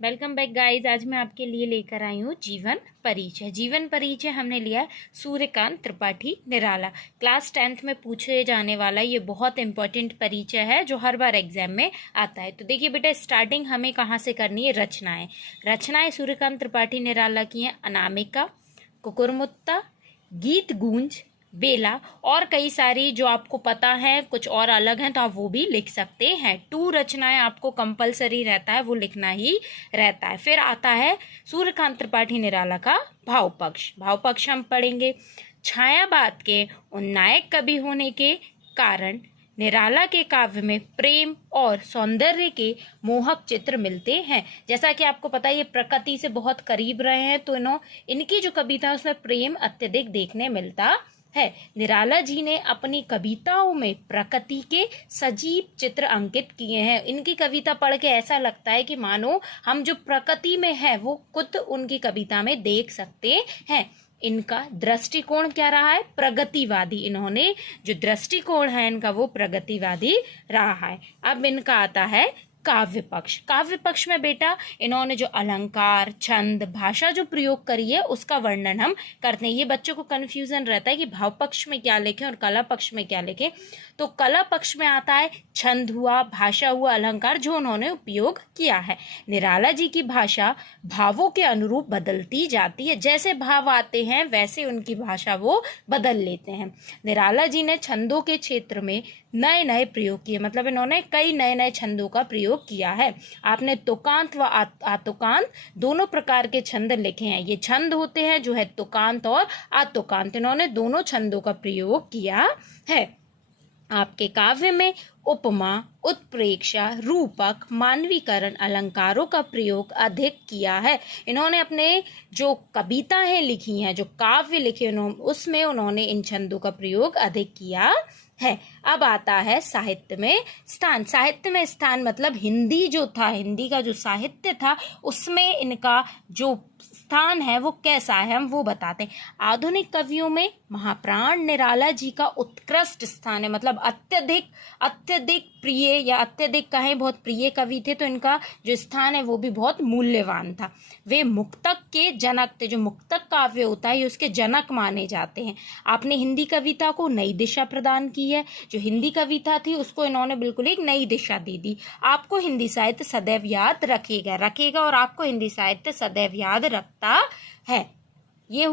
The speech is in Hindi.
Welcome back guys. आज मैं आपके लिए लेकर आई हूँ जीवन परिचय। जीवन परिचय हमने लिया है सूर्यकांत त्रिपाठी निराला। क्लास 10th में पूछे जाने वाला ये बहुत इंपॉर्टेंट परिचय है जो हर बार एग्जाम में आता है। तो देखिए बेटा, स्टार्टिंग हमें कहाँ से करनी है? रचनाएं सूर्यकांत त्रिपाठी निराला की हैं अनामिका, कुकुरमुत्ता, गीत गूंज, बेला और कई सारी जो आपको पता है, कुछ और अलग हैं तो आप वो भी लिख सकते हैं। 2 रचनाएं आपको कंपलसरी रहता है, वो लिखना ही रहता है। फिर आता है सूर्यकांत त्रिपाठी निराला का भाव पक्ष हम पढ़ेंगे। छायावाद के उन नायक कवि होने के कारण निराला के काव्य में प्रेम और सौंदर्य के मोहक चित्र मिलते हैं। जैसा कि आपको पता है ये प्रकृति से बहुत करीब रहे हैं, तो इनकी जो कविता है उसमें प्रेम अत्यधिक देखने मिलता है। निराला जी ने अपनी कविताओं में प्रकृति के सजीव चित्र अंकित किए हैं। इनकी कविता पढ़ के ऐसा लगता है कि मानो हम जो प्रकृति में है वो खुद उनकी कविता में देख सकते हैं। इनका दृष्टिकोण क्या रहा है? प्रगतिवादी। इन्होंने जो दृष्टिकोण है इनका वो प्रगतिवादी रहा है। अब इनका आता है काव्य पक्ष में बेटा इन्होंने जो अलंकार, छंद, भाषा जो प्रयोग करी है उसका वर्णन हम करते हैं। ये बच्चों को कंफ्यूजन रहता है कि भाव पक्ष में क्या लिखें और कला पक्ष में क्या लिखें। तो कला पक्ष में आता है छंद हुआ, भाषा हुआ, अलंकार जो उन्होंने उपयोग किया है। निराला जी की भाषा भावों के अनुरूप बदलती जाती है, जैसे भाव आते हैं वैसे उनकी भाषा वो बदल लेते हैं। निराला जी ने छंदों के क्षेत्र में नए नए प्रयोग किए, मतलब इन्होंने कई नए नए छंदों का प्रयोग किया है। आपने तुकांत व आतुकांत दोनों प्रकार के छंद लिखे हैं। ये छंद होते हैं जो है तुकांत और आतुकांत, इन्होंने दोनों छंदों का प्रयोग किया है। आपके काव्य में उपमा, उत्प्रेक्षा, रूपक, मानवीकरण, अलंकारों का प्रयोग अधिक किया है। इन्होंने अपने जो कविताएं लिखी हैं, जो काव्य लिखे उसमें उन्होंने इन छंदों का प्रयोग अधिक किया है। अब आता है साहित्य में स्थान मतलब हिंदी जो था, हिंदी का जो साहित्य था उसमें इनका जो स्थान है वो कैसा है हम वो बताते हैं। आधुनिक कवियों में महाप्राण निराला जी का उत्कृष्ट स्थान है, मतलब अत्यधिक प्रिय या अत्यधिक कहें बहुत प्रिय कवि थे, तो इनका जो स्थान है वो भी बहुत मूल्यवान था। वे मुक्तक के जनक थे। जो मुक्तक काव्य होता है उसके जनक माने जाते हैं। आपने हिंदी कविता को नई दिशा प्रदान की है। जो हिंदी कविता थी उसको इन्होंने बिल्कुल एक नई दिशा दे दी। आपको हिंदी साहित्य सदैव याद रखेगा और आपको हिंदी साहित्य सदैव याद रखता है। ये